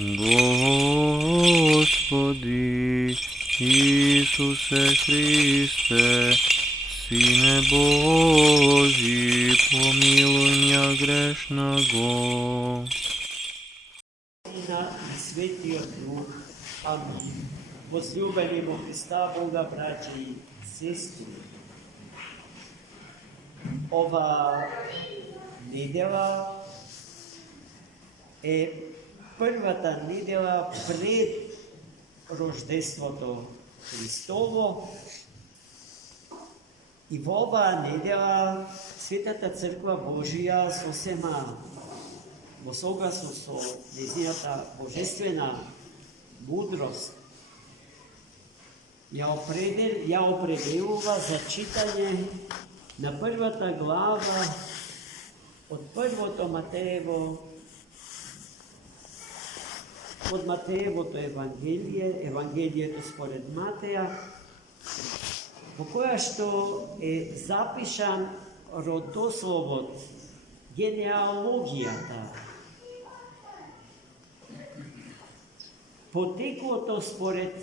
Господи Ісусе Христе, Сине Божий, помилуй меня грешного. Сина и Светия Дух. Амин. Возлюбени во Христа Бога, браќа и сестри, ова недела е првата недела пред рождеството Христово и во оваа недела Светата Црква Божија сосема во согласно со нејзината божествена мудрост ја определува за читање на првата глава од првото Матеевото Евангелие, Евангелието според Матеја, во која што е запишан родословот, генеалогијата, потеклото според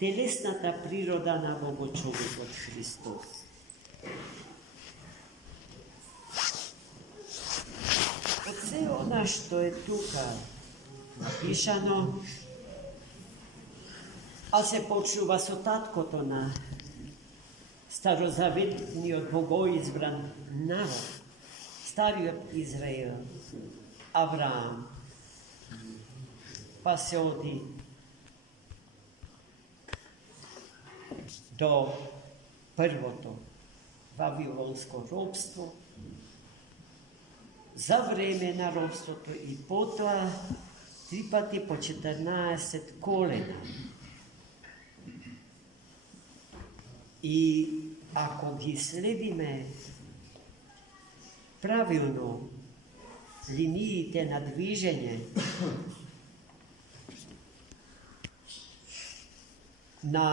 телесната природа на Богочовекот Христос. Од се она што е тука напишано, а се почнува со таткото на старозаветниот богоизбран народ, стариот Израел, Авраам, па се оди до првото вавилонско робство, за време на робството и потоа 3 пати по 14 колена. И ако ги следиме правилно линиите на движење на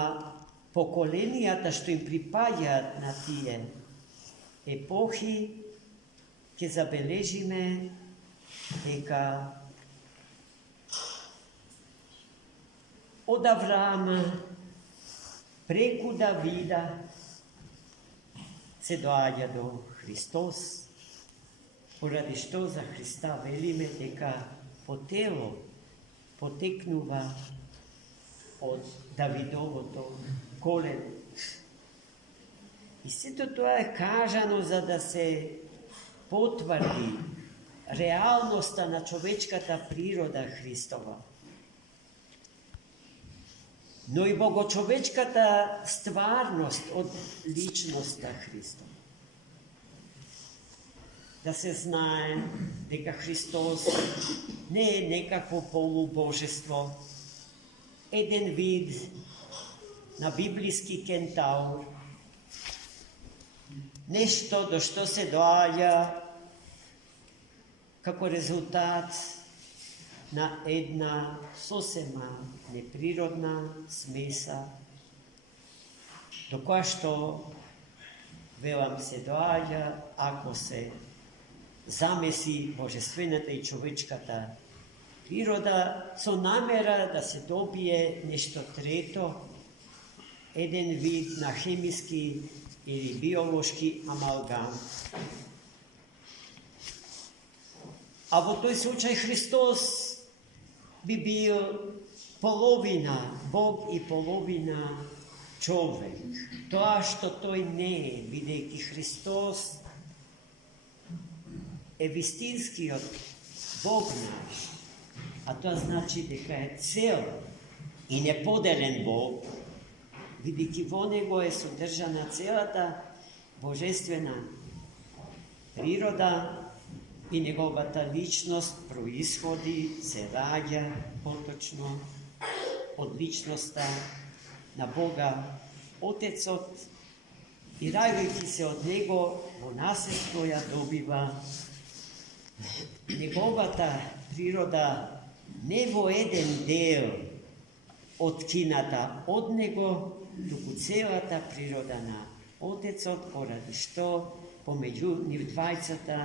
поколенијата што им припаѓаат на тие епохи, ќе забележиме дека од Авраама преку Давида се доаѓа до Христос, поради што за Христа велиме дека по тело потекнува од Давидовото колено. И сето тоа е кажано за да се потврди реалноста на човечката природа Христова, но и богочовечката стварност од личноста Христова. Да се знае дека Христос не е некакво полубожество, еден вид на библиски кентаур, нешто до што се доаѓа како резултат на една сосема неприродна смеса, до која што, велам, се доаѓа ако се замеси божествената и човечката природа со намера да се добие нешто трето, еден вид на хемиски или биолошки амалгам. А во тој случај Христос би бил половина Бог и половина човек. Тоа што тој не е, бидејќи Христос е вистинскиот Бог наш, а тоа значи дека е цел и неподелен Бог, бидејќи во него е содржана целата божествена природа и неговата личност происходи, се раѓа поточно од личноста на Бога Отецот и раѓајќи се од него во наследство ја добива неговата природа не во еден дел откината од него, туку целата природа на Отецот, поради што помеѓу нив двајцата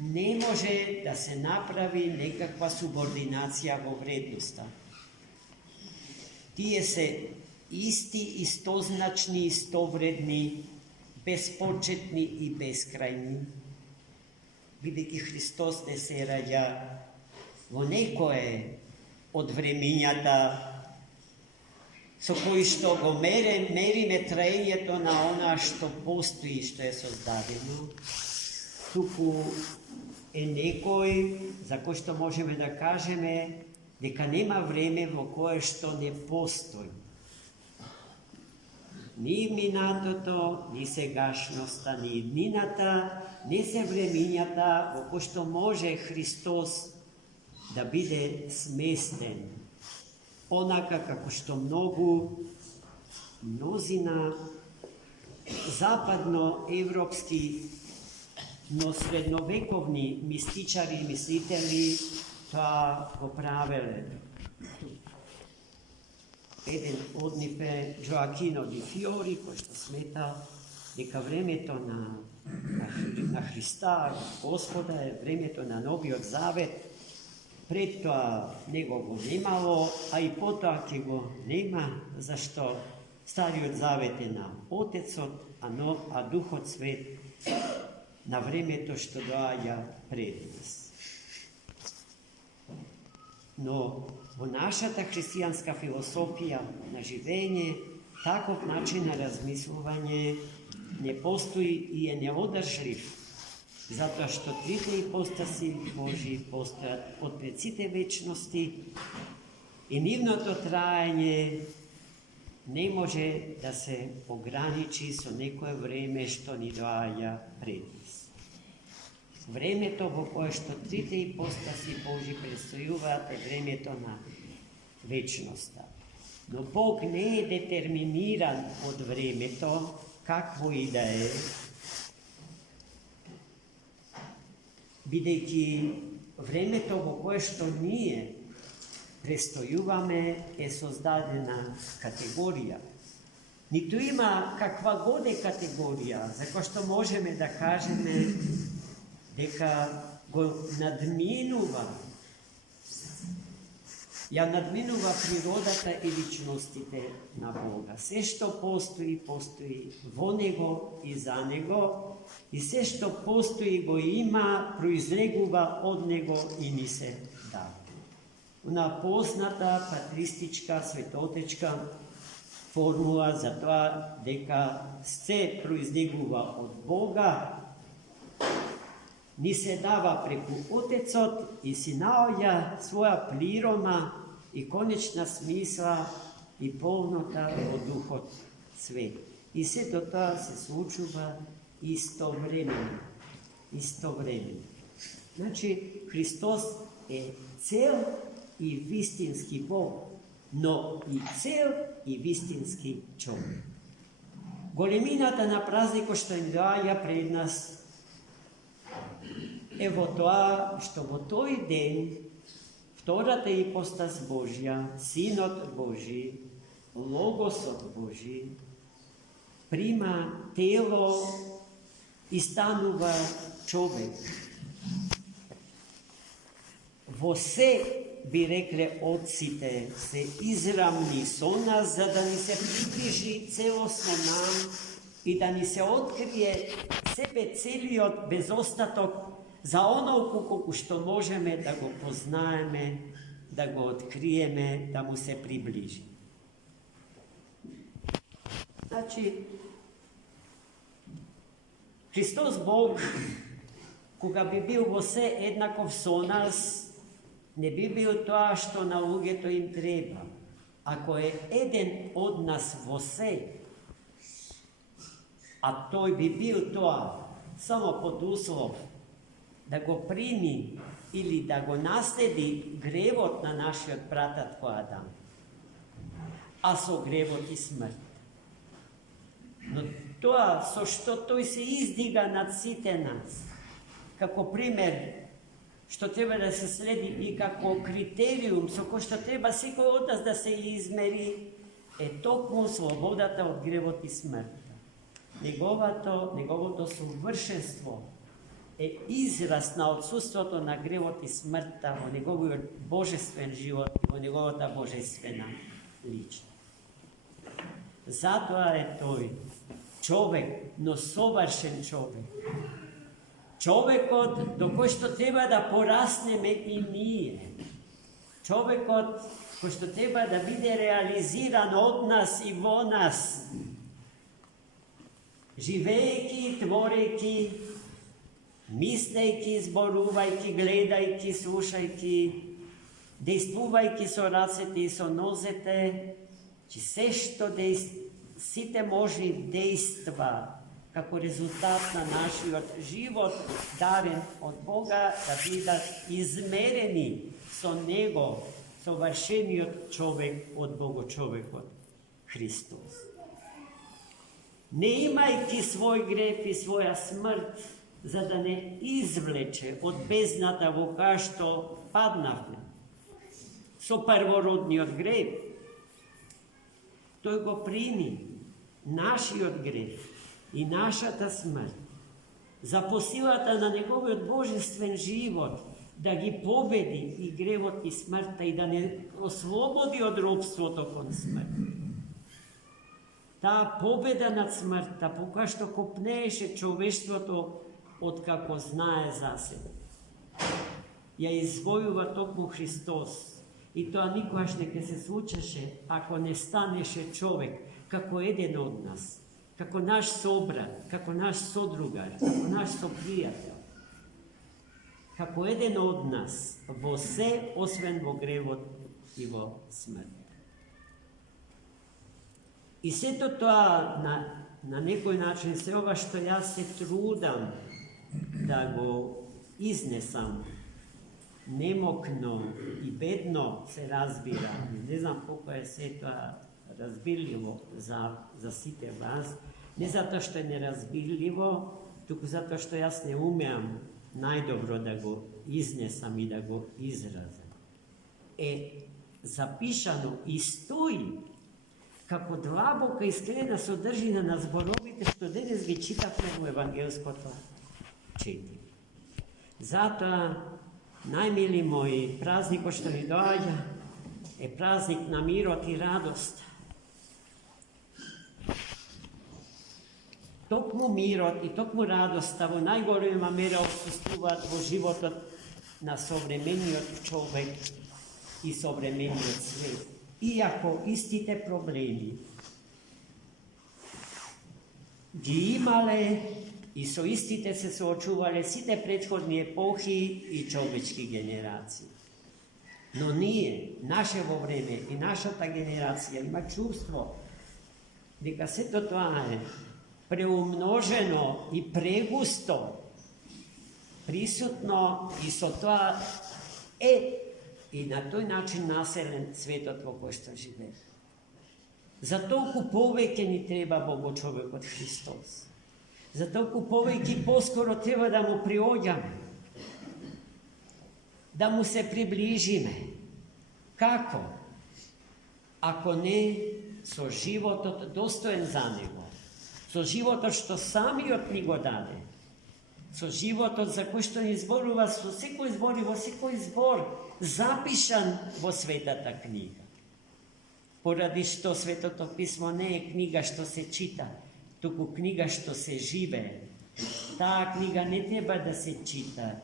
ne može da se napravi nekakva subordinacija vo vrednosta. Tije se isti, istoznačni, istovredni, bezpočetni i beskrajni. Vidiki Hristos ne se rađa vo nekoje od vreminjata, so koji što go merime trajenje to na ona što postoji, što je sozdadeno. Tuku je nekoj, za ko što možemo da kažeme, neka nema vreme vo koje što ne postoji. Ni minatoto, ni segašnosta, ni dninata, ni se vreminjata, vo ko što može Hristos da bide smesten. Onaka kako što mnozina zapadnoevropski, no srednovekovni mističari i mislitelji to popravili. Eden od njih je Gioacchino di Fiori, koji što smeta, neka vreme to na Hrista, Gospoda, je vreme to na Novi Zavet, pred to nego go nemalo, a i potom, ako go nema, zašto Stari od Zavete na Otecot, a Duhot Svet na vreme to što doaja pred nas. No, naša ta hristijanska filosofija na živenje, takov način na razmislovanje ne postoji i je neodrživ, zato što trite ipostasi Božji postojat od precite večnosti i nivno to trajanje ne može da se ograniči so nekoje vreme što ni doaja pred nas. Vreme to vo koje što trite ipostasi Božji predstavljuvate, vreme to na večnosta. No Bog ne je determiniran od vreme to, kakvo i da je, бидејќи времето во кое што ние престојуваме е создадена категорија. Ниту има каква годе категорија, за која што можеме да кажеме дека го надминува, ја надминува природата и личностите на Бога. Се што постои, постои во Него и за Него, и се што постои го има, произлегува од Него и ни се дава. Она позната патристичка, светотечка формула за тоа дека се произлегува од Бога, ни се дава преку Отецот и си наоѓа своја природа и конечна смисла и полнота во Духот Свет. И сето тоа се случува истовремено. Значи, Христос е цел и вистински Бог, но и цел и вистински човек. Големината на празникот што им доаѓа пред нас е во тоа што во тој ден втората ипостас Божја, Синот Божи, Логосот Божи, прима тело и станува човек. Во се, би рекле отците, се израмни со нас, за да ни се приближи целосно нам и да ни се открие себе целиот без остаток за онолку колку што можеме да го познаеме, да го откриеме, да му се приближи. Значи, Христос Бог, кога би бил во се еднаков со нас, не би бил тоа што на луѓето им треба. Ако е еден од нас во се, а тој би бил тоа само под услов да го прими или да го наследи гревот на нашиот брататко Адам, а со гревот и смрт. Но тоа со што тој се издига над сите нас, како пример, што треба да се следи и како критериум со кој што треба секој од нас да се измери, е токму слободата од гревот и смртта. Неговото совршенство е израз на отсутството на гревот и смртта во неговиот божествен живот и во неговата божествена личност. Затоа е тој човек, но совршен човек. Човекот до кој што треба да пораснеме и ние. Човекот кој што треба да биде реализиран од нас и во нас. Живејќи, творејќи, мислејќи, зборувајќи, гледајќи, слушајќи, дејствувајќи со рацете и со нозете, че се што сите можни дејства како резултат на нашиот живот дарен од Бога да бидат измерени со Него, совршениот човек од Богочовекот Христос. Не имајќи свој грев и своја смрт, за да не извлече од бездната во која што паднавме со првородниот грев, тој го прими нашиот грев и нашата смрт за по силата на неговиот божествен живот да ги победи и гревот и смртта и да не ослободи од робството кон смрт. Таа победа над смртта, по која што копнееше човештвото откако знае за себе, ја извојува токму Христос. И тоа никогаш не ќе се случеше ако не станеше човек како еден од нас, како наш собрат, како наш содругар, како наш сопријател, како еден од нас во се, освен во гревот и во смрт. И сето тоа на некој начин, се ова што јас се трудам да го изнесам, немокно и бедно се разбира. Не знам колко е се тоа разбирливо за сите вас. Не затоа што е неразбирливо, туку затоа што јас не умеам најдобро да го изнесам и да го изразам. Е запишано и стои како длабока искрена содржина на зборовите што денес ги читавме во Евангелското четење. Затоа, најмили мои, празникот што ни доаѓа е празник на мирот и радост. Токму мирот и токму радоста во најголема мера отсуствуваат во животот на современиот човек и современиот свет. Иако истите проблеми ги имале и со истите се соочувале сите претходни епохи и човечки генерации. Но ние, нашево време и нашата генерација има чувство дека сето тоа е преумножено и прегусто присутно и со тоа е и на тој начин населен светот во кој што живее. За толку повеќе ни треба Богочовекот Христос. За толку повеќе поскоро треба да му приоѓаме, да му се приближиме. Како? Ако не со животот достоен за него, со животот што самиот ни го даде, со животот за кој што ни зборува со секој збор и во секој збор, запишан во Светата книга. Поради што Светото писмо не е книга што се чита, туку книга што се живее. Таа книга не треба да се чита,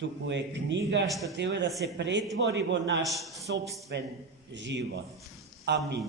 туку е книга што треба да се претвори во наш собствен живот. Амин.